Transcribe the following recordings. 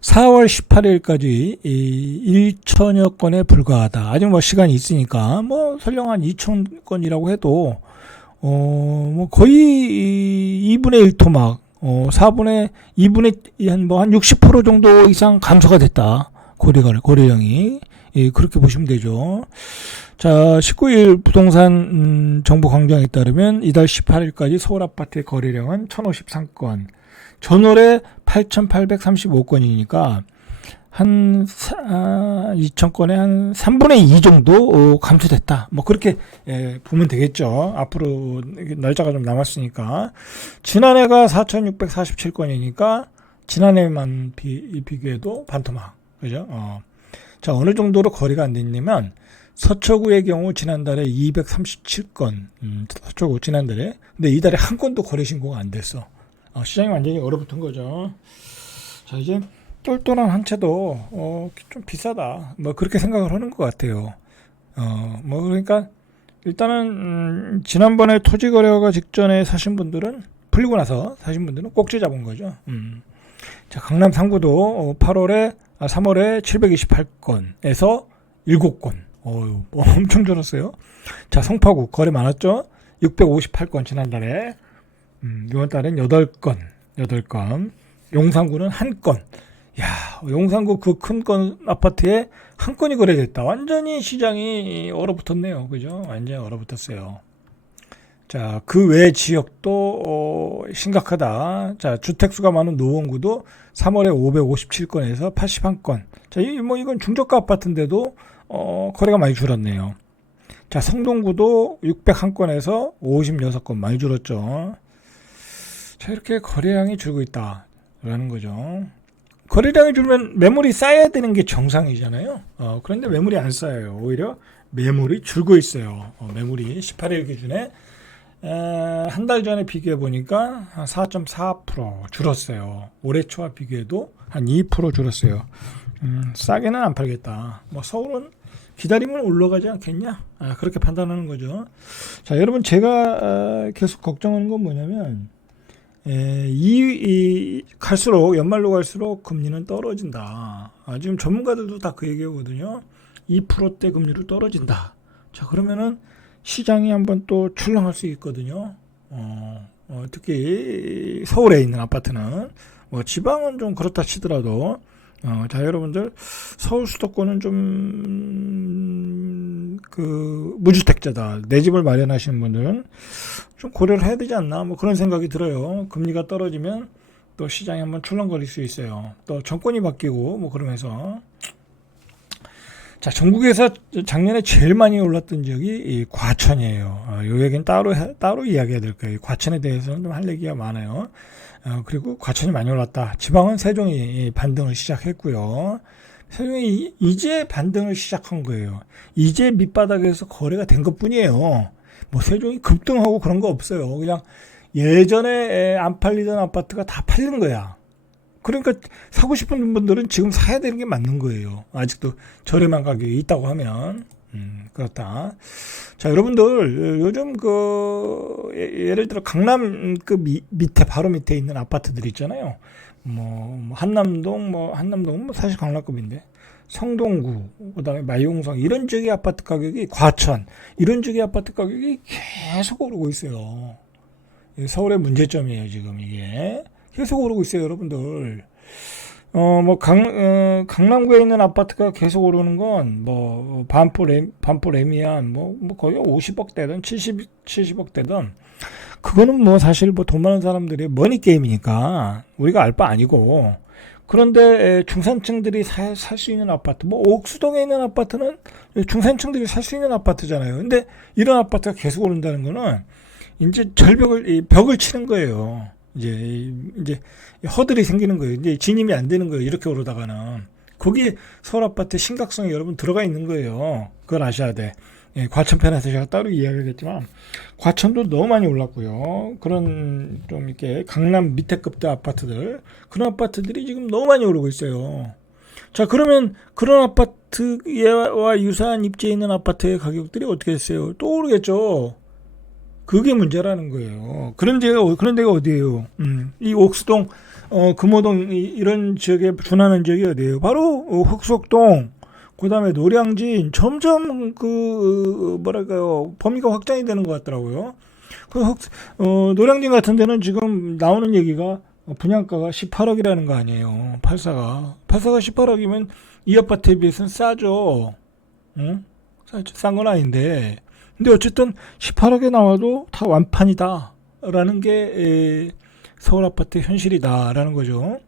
4월 18일까지 1천여 건에 불과하다. 아직 뭐 시간이 있으니까 뭐 설령 한 2천 건이라고 해도 뭐 거의 2분의 1 토막, 4분의 2분의 한 60% 정도 이상 감소가 됐다. 거래량이. 예, 그렇게 보시면 되죠. 자, 19일 부동산 정보 광장에 따르면 이달 18일까지 서울 아파트의 거래량은 1053건, 전월에 8,835건이니까 한 2,000건에 한 3분의 2 정도 감소됐다. 뭐 그렇게 보면 되겠죠. 앞으로 날짜가 좀 남았으니까. 지난해가 4,647건이니까 지난해만 비교해도 반토막. 그죠? 자, 어느 정도로 거래가 안 됐냐면 서초구의 경우 지난달에 237건, 서초구 지난달에. 근데 이달에 한 건도 거래 신고가 안 됐어. 시장이 완전히 얼어붙은 거죠. 자, 이제 똘똘한 한 채도 좀 비싸다. 뭐 그렇게 생각을 하는 것 같아요. 뭐 그러니까 일단은 지난번에 토지 거래가 직전에 사신 분들은, 풀리고 나서 사신 분들은 꼭지 잡은 거죠. 자, 강남 상구도 3월에 728건에서 7건. 엄청 줄었어요. 자, 성파구 거래 많았죠? 658건 지난달에. 이번 달엔 8건. 용산구는 1건. 야, 용산구 그 큰 건 아파트에 한 건이 거래됐다. 완전히 시장이 얼어붙었네요. 그죠? 완전히 얼어붙었어요. 자, 그 외 지역도 심각하다. 자, 주택수가 많은 노원구도 3월에 557건에서 81건. 자, 이건 중저가 아파트인데도 거래가 많이 줄었네요. 자, 성동구도 601건에서 56건 많이 줄었죠. 자, 이렇게 거래량이 줄고 있다라는 거죠. 거래량이 줄면 매물이 쌓여야 되는 게 정상이잖아요. 그런데 매물이 안 쌓여요. 오히려 매물이 줄고 있어요. 매물이 18일 기준에 한 달 전에 비교해 보니까 한 4.4% 줄었어요. 올해 초와 비교해도 한 2% 줄었어요. 싸게는 안 팔겠다. 뭐 서울은 기다리면 올라가지 않겠냐? 그렇게 판단하는 거죠. 자, 여러분, 제가 계속 걱정하는 건 뭐냐면 갈수록 연말로 갈수록 금리는 떨어진다. 지금 전문가들도 다 그 얘기하거든요. 2%대 금리로 떨어진다. 자, 그러면은 시장이 한번 또 출렁할 수 있거든요. 특히 서울에 있는 아파트는, 뭐 지방은 좀 그렇다 치더라도, 자, 여러분들 서울 수도권은 좀 무주택자다, 내 집을 마련하시는 분들은 좀 고려를 해야 되지 않나, 뭐 그런 생각이 들어요. 금리가 떨어지면 또 시장이 한번 출렁거릴 수 있어요. 또 정권이 바뀌고 뭐 그러면서. 자, 전국에서 작년에 제일 많이 올랐던 지역이 이 과천이에요. 이 얘기는 따로 이야기해야 될 거예요. 과천에 대해서는 좀 할 얘기가 많아요. 그리고 과천이 많이 올랐다. 지방은 세종이 반등을 시작했고요. 세종이 이제 반등을 시작한 거예요. 이제 밑바닥에서 거래가 된 것뿐이에요. 뭐 세종이 급등하고 그런 거 없어요. 그냥 예전에 안 팔리던 아파트가 다 팔린 거야. 그러니까 사고 싶은 분들은 지금 사야 되는 게 맞는 거예요. 아직도 저렴한 가격이 있다고 하면. 그렇다. 자, 여러분들 요즘 예를 들어 강남 밑에 바로 밑에 있는 아파트들 있잖아요. 뭐 한남동은 뭐 사실 강남급인데, 성동구, 그다음에 마이용성, 이런 지역의 아파트 가격이, 과천 이런 지역의 아파트 가격이 계속 오르고 있어요. 서울의 문제점이에요, 지금 이게. 계속 오르고 있어요, 여러분들. 강남구에 있는 아파트가 계속 오르는 건, 반포 레미안, 거의 50억대든 70억대든, 그거는 뭐 사실 돈 많은 사람들이 머니게임이니까, 우리가 알 바 아니고, 그런데 중산층들이 살 수 있는 아파트, 옥수동에 있는 아파트는 중산층들이 살 수 있는 아파트잖아요. 근데 이런 아파트가 계속 오른다는 거는, 이제 벽을 치는 거예요. 이제 허들이 생기는 거예요. 이제 진입이 안 되는 거예요. 이렇게 오르다가는. 거기에 서울 아파트 심각성이 여러분 들어가 있는 거예요. 그걸 아셔야 돼. 과천편에서 제가 따로 이야기하겠지만, 과천도 너무 많이 올랐고요. 그런 좀 이렇게 강남 밑에 급대 아파트들, 그런 아파트들이 지금 너무 많이 오르고 있어요. 자, 그러면 그런 아파트와 유사한 입지에 있는 아파트의 가격들이 어떻게 됐어요? 또 오르겠죠. 그게 문제라는 거예요. 그런 데가 어디예요? 이 옥수동 금호동 이런 지역에 준하는 지역이 어디예요? 바로 흑석동, 그다음에 노량진. 점점 뭐랄까요, 범위가 확장이 되는 것 같더라고요. 노량진 같은 데는 지금 나오는 얘기가 분양가가 18억이라는 거 아니에요. 84가 18억이면 이 아파트에 비해서는 싸죠. 응? 싼 건 아닌데. 근데 어쨌든 18억에 나와도 다 완판이다 라는 게 서울 아파트 현실이다라는 거죠.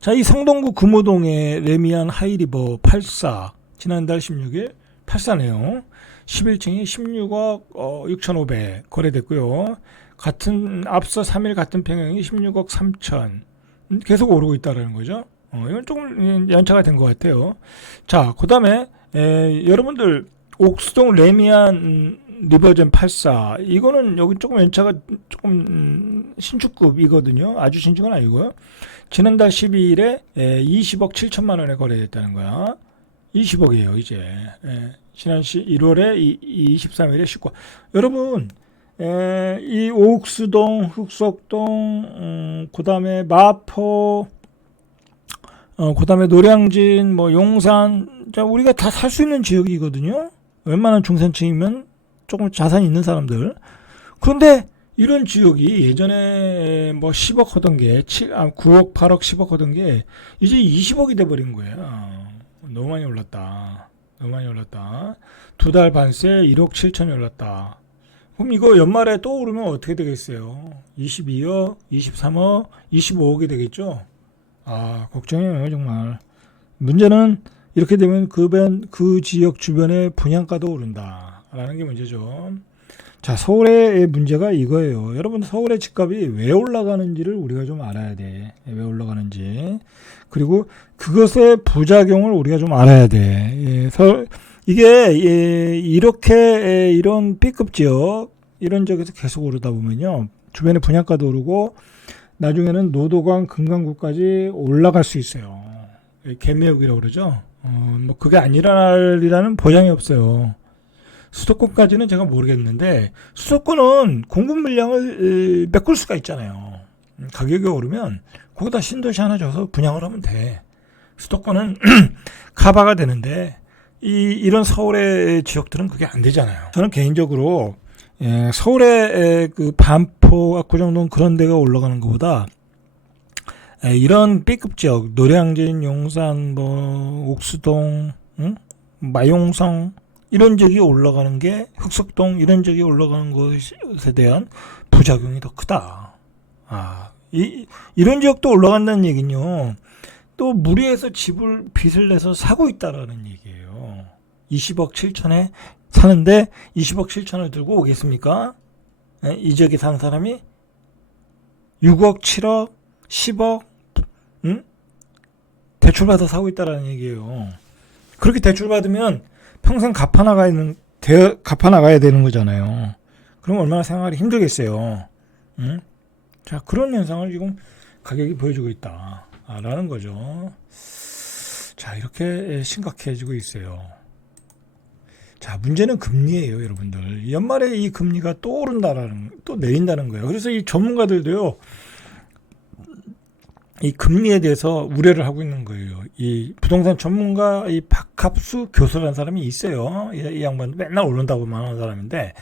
자, 이 성동구 금호동의 레미안 하이리버 84, 지난달 16일 84네요. 11층이 16억 6,500 거래됐고요. 앞서 3일 같은 평형이 16억 3천. 계속 오르고 있다라는 거죠. 이건 조금 연차가 된 것 같아요. 자, 그 다음에 여러분들 옥수동 레미안 리버젠 84, 이거는 여기 조금 연차가 조금 신축급이거든요. 아주 신축은 아니고요. 지난달 12일에 20억 7천만 원에 거래됐다는 거야. 20억이에요 이제. 지난 1월에 23일에 19억. 여러분, 이 옥수동, 흑석동, 그 다음에 마포, 그 다음에 노량진, 뭐 용산, 자, 우리가 다 살 수 있는 지역이거든요. 웬만한 중산층이면 조금 자산이 있는 사람들. 그런데 이런 지역이 예전에 뭐 10억 하던 게 9억, 8억, 10억 하던 게 이제 20억이 돼버린 거예요. 너무 많이 올랐다. 너무 많이 올랐다. 2달 반새 1억 7천이 올랐다. 그럼 이거 연말에 또 오르면 어떻게 되겠어요? 22억, 23억, 25억이 되겠죠? 아, 걱정이에요, 정말. 문제는 이렇게 되면 그 지역 주변의 분양가도 오른다라는 게 문제죠. 자, 서울의 문제가 이거예요. 여러분, 서울의 집값이 왜 올라가는지를 우리가 좀 알아야 돼. 왜 올라가는지. 그리고 그것의 부작용을 우리가 좀 알아야 돼. 이게 이렇게 이런 B급 지역, 이런 지역에서 계속 오르다 보면요, 주변에 분양가도 오르고 나중에는 노도강, 금강구까지 올라갈 수 있어요. 갭매혹이라고 그러죠. 뭐 그게 안 일어날이라는 보장이 없어요. 수도권까지는 제가 모르겠는데, 수도권은 공급 물량을 메꿀 수가 있잖아요. 가격이 오르면 거기다 신도시 하나 줘서 분양을 하면 돼. 수도권은 카바가 되는데 이런 서울의 지역들은 그게 안 되잖아요. 저는 개인적으로 서울의 그 반포, 압구정동 그런 데가 올라가는 것보다 이런 B급 지역, 노량진, 용산, 뭐 옥수동, 마용성 이런 지역이 올라가는 게, 흑석동 이런 지역이 올라가는 것에 대한 부작용이 더 크다. 이런 지역도 올라간다는 얘기는요, 또 무리해서 빚을 내서 사고 있다라는 얘기예요. 20억 7천에 사는데 20억 7천을 들고 오겠습니까? 이 지역에 사는 사람이 6억 7억 10억 대출받아 사고 있다라는 얘기예요. 그렇게 대출받으면 평생 갚아나가야 되는 거잖아요. 그럼 얼마나 생활이 힘들겠어요. 자, 그런 현상을 지금 가격이 보여주고 있다라는 거죠. 자, 이렇게 심각해지고 있어요. 자, 문제는 금리예요, 여러분들. 연말에 이 금리가 또 내린다는 거예요. 그래서 이 전문가들도요, 이 금리에 대해서 우려를 하고 있는 거예요. 이 부동산 전문가, 이 박합수 교수라는 사람이 있어요. 이 양반 맨날 오른다고만 하는 사람인데,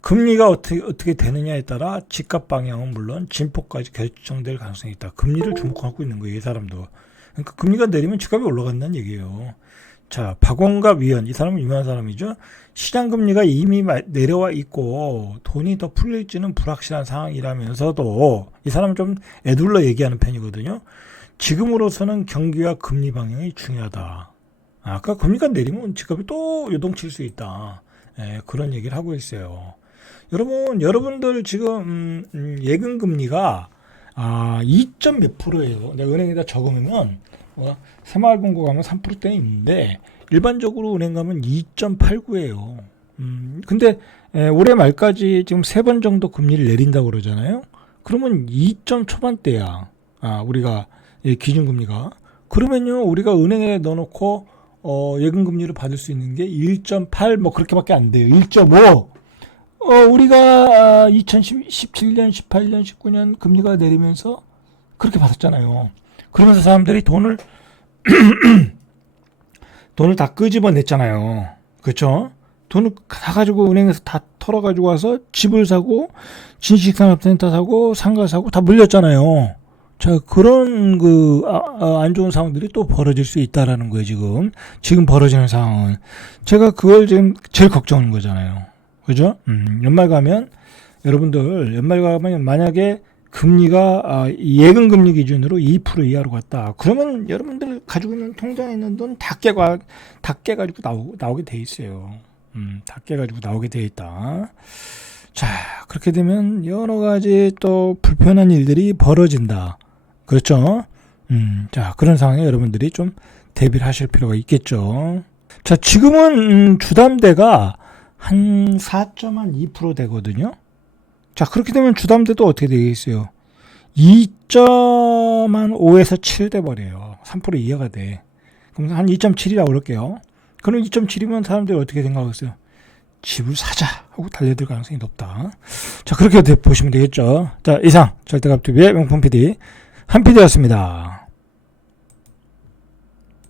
금리가 어떻게 되느냐에 따라 집값 방향은 물론 진폭까지 결정될 가능성이 있다. 금리를 주목하고 있는 거예요, 이 사람도. 그러니까 금리가 내리면 집값이 올라간다는 얘기예요. 자, 박원갑 위원, 이 사람은 유명한 사람이죠. 시장금리가 이미 내려와 있고 돈이 더 풀릴지는 불확실한 상황이라면서도, 이 사람은 좀 애둘러 얘기하는 편이거든요. 지금으로서는 경기와 금리 방향이 중요하다. 아까 금리가 내리면 집값이 또 요동칠 수 있다. 그런 얘기를 하고 있어요. 여러분들 지금 예금 금리가 2점 몇 프로예요. 내가 은행에다 적으면 새마을금고 가면 3%대는 있는데 일반적으로 은행 가면 2.89예요. 근데 올해 말까지 지금 3번 정도 금리를 내린다고 그러잖아요. 그러면 2점 초반대야. 우리가 기준금리가. 그러면요, 우리가 은행에 넣어놓고 예금 금리를 받을 수 있는 게 1.8 뭐 그렇게밖에 안 돼요. 1.5. 우리가 2017년, 18년, 19년 금리가 내리면서 그렇게 받았잖아요. 그러면서 사람들이 돈을 다 끄집어냈잖아요. 그렇죠? 돈을 다 가지고 은행에서 다 털어가지고 와서 집을 사고 진식산업센터 사고 상가 사고 다 물렸잖아요. 자, 그런 안 좋은 상황들이 또 벌어질 수 있다라는 거예요, 지금 벌어지는 상황은. 제가 그걸 지금 제일 걱정하는 거잖아요. 그죠? 연말 가면 만약에 금리가 예금 금리 기준으로 2% 이하로 갔다. 그러면 여러분들 가지고 있는 통장에 있는 돈 다 깨가지고 나오게 돼 있어요. 다 깨가지고 나오게 돼 있다. 자, 그렇게 되면 여러 가지 또 불편한 일들이 벌어진다. 그렇죠? 자, 그런 상황에 여러분들이 좀 대비를 하실 필요가 있겠죠. 자, 지금은 주담대가 한 4.2% 되거든요. 자, 그렇게 되면 주담대도 어떻게 되겠어요? 2.5에서 7 돼버려요. 3% 이하가 돼. 그럼 한 2.7이라고 그럴게요. 그럼 2.7이면 사람들이 어떻게 생각하겠어요? 집을 사자 하고 달려들 가능성이 높다. 자, 그렇게 보시면 되겠죠. 자, 이상 절대값TV의 명품 PD 한 PD였습니다.